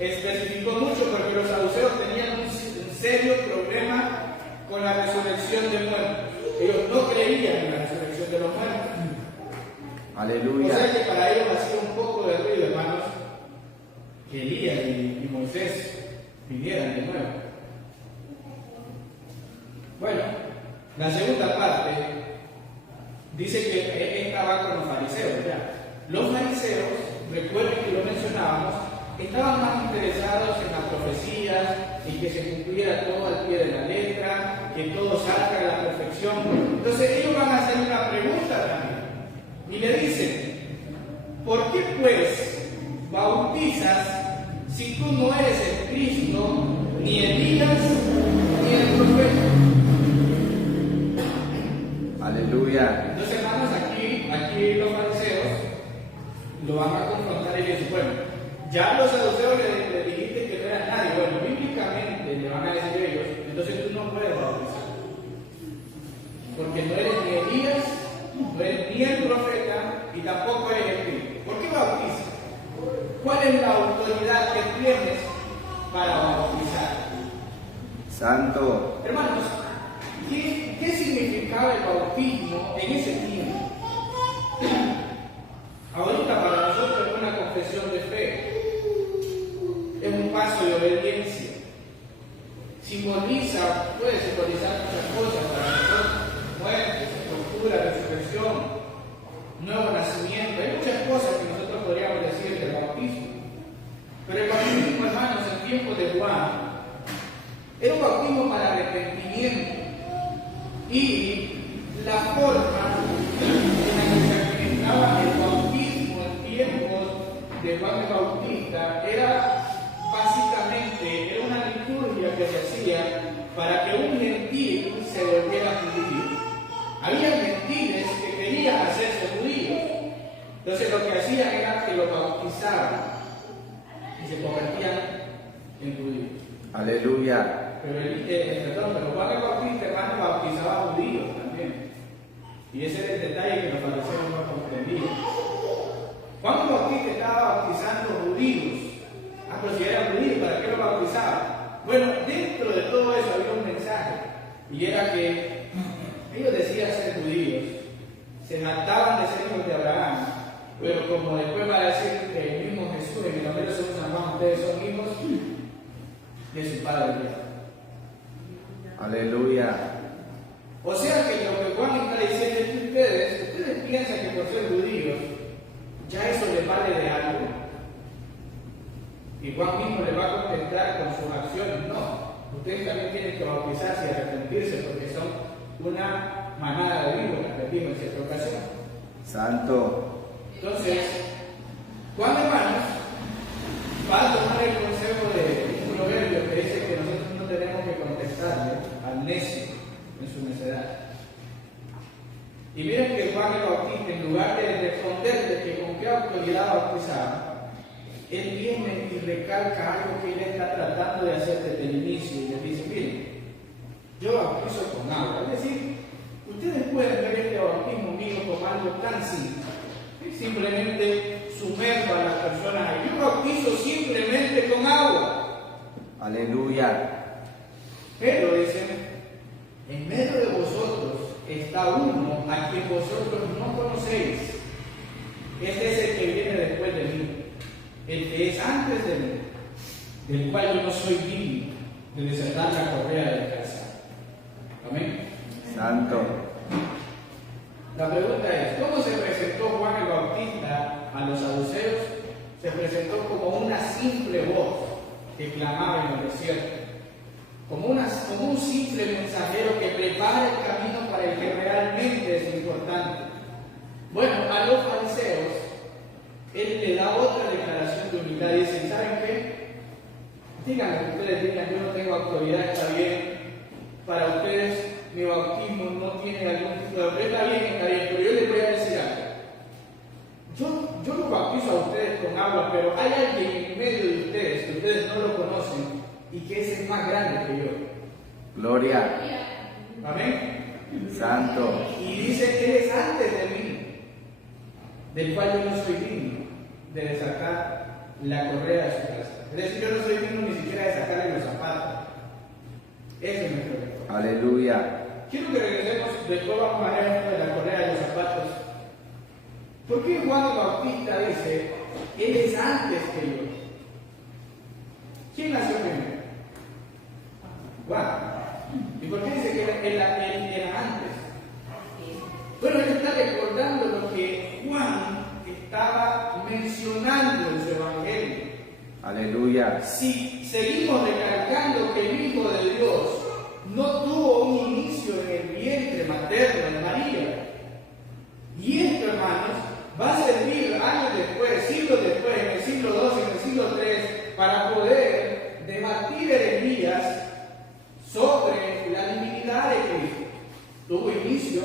les especificó mucho, porque los saduceos tenían un serio problema con la resurrección de muertos. Ellos no creían en la resurrección de los muertos. Aleluya. O sea que para ellos hacía un poco de ruido, hermanos, que Elías y Moisés vinieran de nuevo. Bueno, la segunda parte dice que estaba con los fariseos ya. Los fariseos, recuerden que lo mencionábamos, estaban más interesados en las profecías, en que se cumpliera todo al pie de la letra, que todo salga de la perfección. Entonces ellos van a hacer una pregunta también. Y le dicen, ¿por qué pues bautizas si tú no eres el Cristo, ni Elías, ni el profeta? Aleluya. Entonces, hermanos, aquí los fariseos lo van a confrontar y dicen, bueno, ya los saduceos le dijiste que no eran nadie. Bueno, bíblicamente le van a decir ellos, entonces tú no puedes bautizar. Porque no eres ni Elías, no eres ni el profeta y tampoco eres el Cristo. ¿Por qué bautizas? ¿Cuál es la autoridad que tienes para bautizar? Santo. Hermanos, ¿qué significaba el bautismo en ese tiempo? Ahorita para nosotros es una confesión de fe, es un paso de obediencia. Puede simbolizar muchas cosas para nosotros: muerte, sepultura, resurrección, nuevo nacimiento. Hay muchas cosas que nosotros podríamos decir del bautismo. Pero el bautismo, hermanos, en tiempos de Juan, era un bautismo para arrepentimiento. Y la forma en la que se administraba el bautismo en tiempos de Juan el Bautista era básicamente una liturgia que se hacía para que un gentil se volviera judío. Había gentiles que querían hacerse judíos. Entonces lo que hacían era que lo bautizaban y se convertían en judíos. Aleluya. Pero Juan el Bautista, hermano, bautizaba judíos también. Y ese era el detalle que los fariseos no comprendían. Juan el Bautista estaba bautizando judíos. Pero si eran judíos, ¿para qué lo bautizaba? Bueno, dentro de todo eso había un mensaje. Y era que ellos decían ser judíos, se jactaban de ser hijos de Abraham, como después va a decir el mismo Jesús en el Evangelio según San Juan, ustedes son hijos de su padre el diablo. Aleluya. O sea que lo que Juan está diciendo es que ustedes piensan que por ser judíos ya eso les vale de algo. Y Juan mismo le va a contestar con sus acciones. No, ustedes también tienen que bautizarse y arrepentirse porque son una manada de víboras, les digo en cierta ocasión. Santo. Entonces, Juan, hermanos, va a tomar el consejo de un proverbio que dice que nosotros no tenemos que contestarle al necio en su necedad. Y miren que Juan el Bautista, en lugar de responderle que con qué autoridad bautizaba, él viene y recalca algo que él está tratando de hacer desde el inicio y les dice, miren, yo bautizo con agua. Es decir, ustedes pueden ver este bautismo mío como algo tan simple. Simplemente sumerjo a las personas. Yo bautizo simplemente con agua. Aleluya. Pero dicen, en medio de vosotros está uno a quien vosotros no conocéis. Este es el que viene después de mí, el que es antes de mí, del cual yo no soy digno de desatar la correa de casa. Amén. Santo. La pregunta es, ¿cómo se presentó Juan el Bautista a los saduceos? Se presentó como una simple voz que clamaba en el desierto, como un simple mensajero que prepara el camino para el que realmente es importante. Bueno, a los fariseos, él le da otra declaración de humildad y dice, ¿saben qué? Díganme que ustedes digan, yo no tengo autoridad, está bien, para ustedes mi bautismo no tiene algún tipo de está bien, pero yo les voy a decir algo. Yo los bautizo a ustedes con agua, pero hay alguien en medio de ustedes que ustedes no lo conocen y que ese es más grande que yo. Gloria. Amén. Santo. Y dice que Él es antes de mí, del cual yo no soy digno de desatar la correa de su casa. Es decir, yo no soy digno ni siquiera de sacarle los zapatos. Eso es nuestro lector. Aleluya. Quiero que regresemos, después vamos a ver esto de la correa de los zapatos. ¿Por qué Juan el Bautista dice, Él es antes que yo? ¿Quién nació primero? Juan. ¿Y por qué dice que él era antes? Bueno, él está recordando lo que Juan estaba mencionando en su evangelio. Aleluya. Si seguimos recalcando que el Hijo de Dios no tuvo un inicio en el vientre materno de María, y esto, hermanos, va a servir años después, siglos después, en el siglo II, en el siglo III, para poder debatir herejías sobre la divinidad de Cristo. ¿Tuvo inicio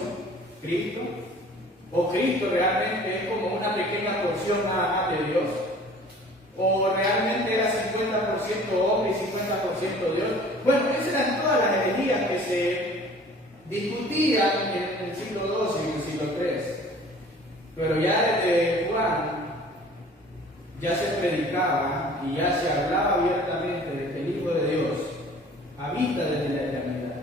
Cristo? ¿O Cristo realmente es como una pequeña porción nada más de Dios? ¿O realmente era 50% hombre y 50% Dios? Bueno, esas eran todas las herejías que se discutían en el siglo II y en el siglo III. Pero ya desde Juan ya se predicaba y ya se hablaba abiertamente de que el Hijo de Dios habita desde la eternidad.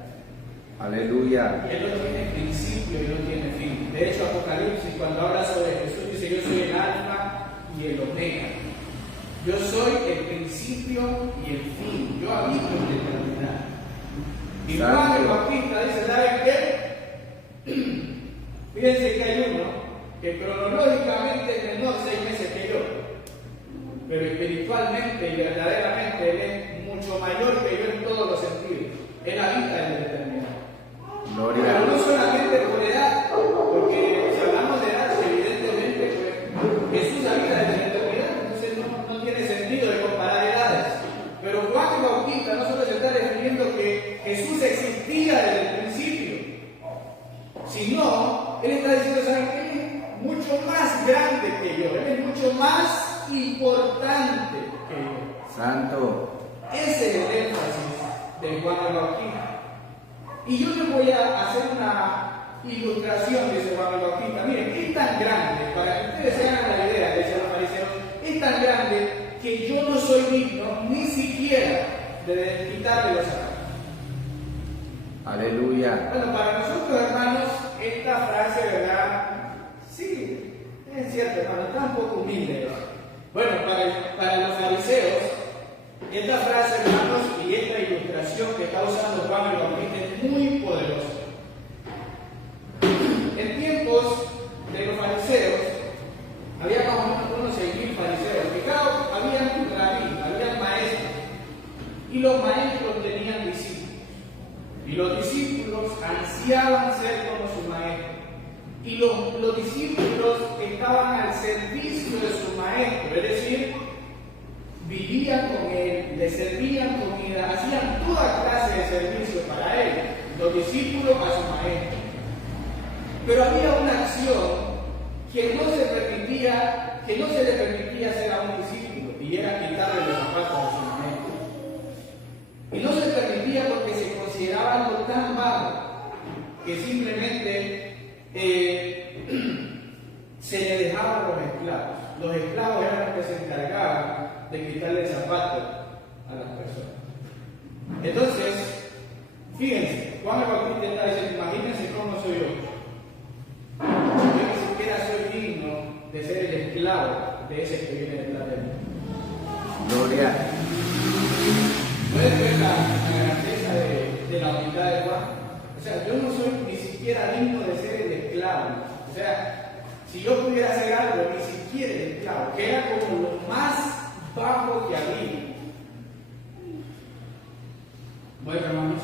Aleluya. Y Él no tiene principio y no tiene fin. De hecho, Apocalipsis, cuando habla sobre Jesús, dice: yo soy el alfa y el omega. Yo soy el principio y el fin. Yo habito en la eternidad. Y Juan el Bautista dice: ¿saben qué? Fíjense que hay uno que cronológicamente es menor 6 meses que yo, pero espiritualmente y verdaderamente Él es mucho mayor que yo en todos los sentidos. Él habita en la eternidad. Gloria. Pero no solamente por edad, porque si hablamos de edad, evidentemente pues, Jesús habita desde la eternidad, entonces no tiene sentido de comparar edades. Pero Juan el Bautista no solo se está refiriendo que Jesús existía desde el principio, sino Él está diciendo: ¿saben qué? Él es mucho más grande que yo, Él es mucho más importante que yo. Santo. Ese es el énfasis de Juan el Bautista. Y yo les voy a hacer una ilustración, dice Juan el Bautista. Miren, es tan grande, para que ustedes se hagan la idea, dicen los fariseos, es tan grande que yo no soy digno ni siquiera de quitarle los zapatos. Aleluya. Bueno, para nosotros, hermanos, esta frase, ¿verdad? Sí, es cierto, hermano, está un poco humildes. Bueno, para los fariseos, esta frase, hermanos, y esta ilustración que está usando Juan el Bautista es muy poderosa. En tiempos de los fariseos, había más o menos unos 6.000 fariseos, que había un rabí, había maestros, y los maestros tenían discípulos, y los discípulos ansiaban ser como su maestro, y los discípulos estaban al servicio de su maestro, es decir, vivían con él, le servían comida, hacían toda clase de servicio para él, los discípulos a su maestro. Pero había una acción que no se le permitía hacer a un discípulo, y era quitarle los zapatos a su maestro. Y no se permitía porque se consideraba algo tan bajo que simplemente se le dejaba a los esclavos. Los esclavos eran los que se encargaban de quitarle el zapato a las personas. Entonces, fíjense, Juan el Bautista está diciendo, imagínense cómo soy yo. Yo ni siquiera soy digno de ser el esclavo de ese que viene detrás de mí. Gloria. ¿Puedes ver la grandeza de la humildad de Juan? O sea, yo no soy ni siquiera digno de ser el esclavo. O sea, si yo pudiera hacer algo, ni siquiera el esclavo, que era como lo más bajo que había. Bueno, hermanos,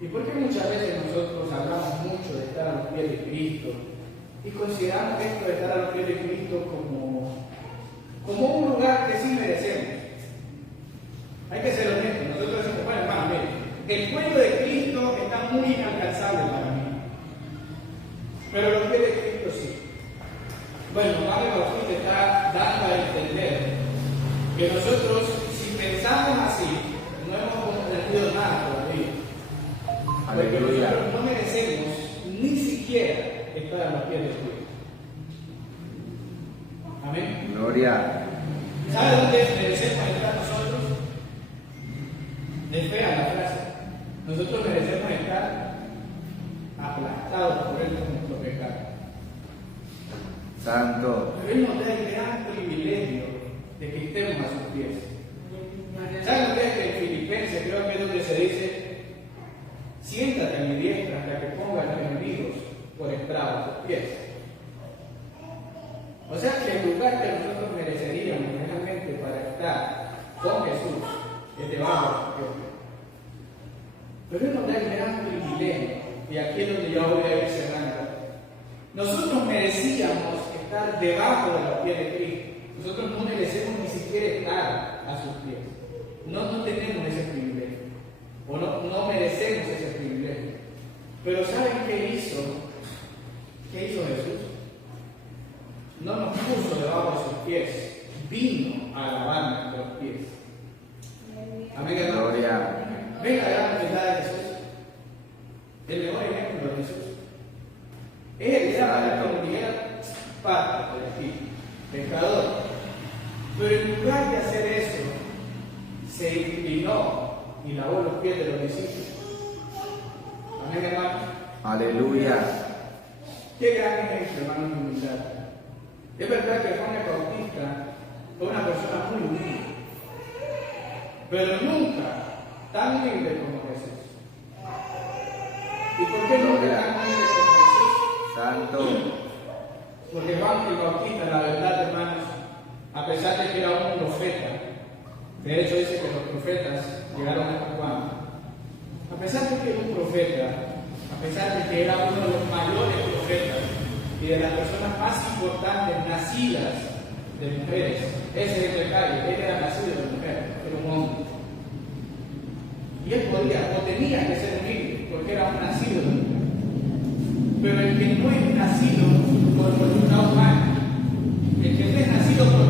¿y por qué muchas veces nosotros hablamos mucho de estar a los pies de Cristo y consideramos esto de estar a los pies de Cristo como un lugar que sí merecemos? Hay que ser honestos. Nosotros decimos, bueno, hermano, mire, el cuello de Cristo está muy inalcanzable para mí, pero los pies de Cristo sí. Bueno, Juan el Bautista está dando a entender que nosotros, si pensamos así, no hemos comprendido nada todavía. Porque nosotros no merecemos ni siquiera estar a los pies de Cristo. Amén. Gloria. ¿Sabe dónde merecemos estar nosotros? Es fea la frase. Nosotros merecemos estar aplastados por Él con nuestro pecado. Santo. Pero Él nos da el gran privilegio de que estemos a sus pies. ¿Saben ustedes que en Filipenses creo que es donde se dice: siéntate a mi diestra hasta que ponga a los enemigos por estrado a tus pies? O sea que el lugar que nosotros mereceríamos realmente para estar con Jesús es debajo de su pies. Pero Él nos da el gran privilegio, y aquí es donde yo voy a ir cerrando. Nosotros merecíamos estar debajo de los pies de Cristo. Nosotros no merecemos ni siquiera estar a sus pies. No tenemos ese privilegio. O no merecemos ese privilegio. Pero ¿saben qué hizo? ¿Qué hizo Jesús? No nos puso debajo de sus pies. Vino a lavar nuestros pies. Amén, hermano. Gloria. Venga, la humildad de Jesús. El mejor ejemplo de Jesús. Él era para la comunidad parte de aquí, pecador. Pero en lugar de hacer eso, se inclinó y lavó los pies de los discípulos. Amén, hermano. Aleluya. Qué gran ejemplo, hermano, de humildad. Es verdad que Juan el Bautista fue una persona muy humilde, pero nunca tan humilde como Jesús. ¿Y por qué nunca tan humilde como Jesús? Santo. Porque Juan el Bautista, la verdad, hermanos, a pesar de que era un profeta, de hecho dice que los profetas llegaron a Juan, a pesar de que era un profeta, a pesar de que era uno de los mayores profetas y de las personas más importantes nacidas de mujeres, ese es el detalle, él era nacido de mujer, era un hombre. Y él podía o tenía que ser humilde, porque era un nacido de mujer. Pero el que no es nacido por voluntad humana, el que no es nacido por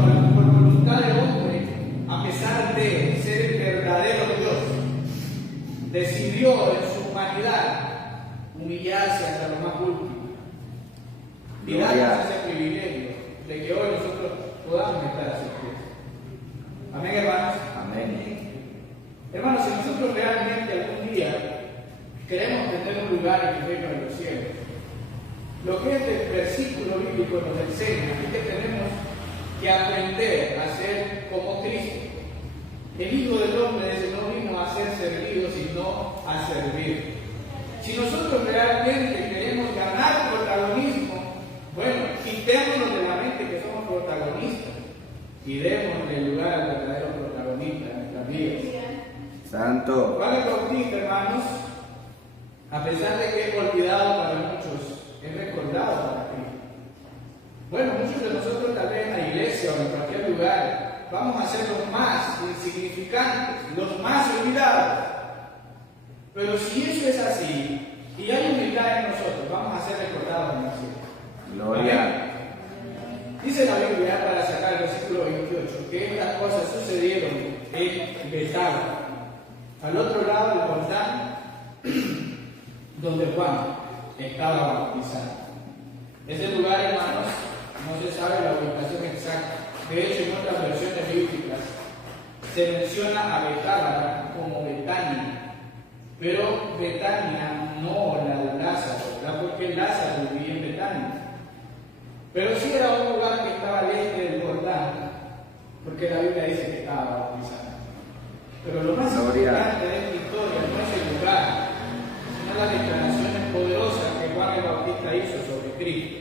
voluntad del hombre, a pesar de ser el verdadero Dios, decidió en su humanidad humillarse hasta lo más último y darnos ese privilegio de que hoy nosotros podamos estar a sus pies. Amén, hermanos. Amén. Hermanos, si nosotros realmente algún día queremos tener un lugar en el reino de los cielos, lo que este versículo bíblico nos enseña es que tenemos que aprender a ser como Cristo. El Hijo del Hombre dice, no vino a ser servido, sino a servir. Si nosotros realmente queremos ganar protagonismo, bueno, quitémonos de la mente que somos protagonistas y démosle el lugar al verdadero protagonista en nuestras vidas. Santo. Juan el Bautista, hermanos, a pesar de que es olvidado para muchos, es recordado para Cristo. Bueno, muchos de nosotros tal vez en la iglesia o en cualquier lugar vamos a ser los más insignificantes, los más olvidados. Pero si eso es así, y hay humildad en nosotros, vamos a ser recordados en el cielo. Gloria. Dice la Biblia, para sacar el versículo 28, que estas cosas sucedieron en Betania, al otro lado del Jordán, donde Juan estaba bautizando. Ese lugar, hermanos, no se sabe la ubicación exacta. De hecho, en otras versiones bíblicas se menciona a Betábara como Betania, pero Betania no la de Lázaro, ¿verdad? Porque Lázaro vivía en Betania. Pero sí era un lugar que estaba al este del Jordán, porque la Biblia dice que estaba bautizando. Pero lo más importante de esta historia no es el lugar, sino las declaraciones poderosas que Juan el Bautista hizo sobre Cristo.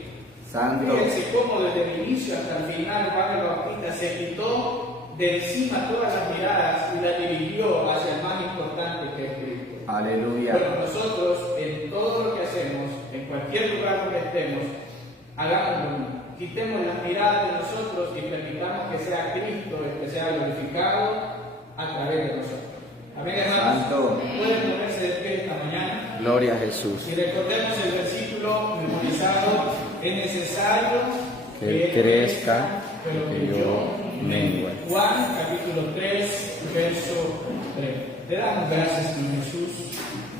Santo. Fíjense cómo desde el inicio hasta el final Juan el Bautista se quitó de encima todas las miradas y las dirigió hacia el más importante que es Cristo. Aleluya. Pero nosotros, en todo lo que hacemos, en cualquier lugar donde estemos, hagámoslo. Quitemos las miradas de nosotros y permitamos que sea Cristo el que sea glorificado a través de nosotros. Amén, hermanos. Santo. Pueden ponerse de pie esta mañana. Gloria a Jesús. Y recordemos el versículo memorizado: es necesario Que Él crezca, pero que yo mengue. Juan capítulo 3, verso 3. Le damos gracias, Señor Jesús.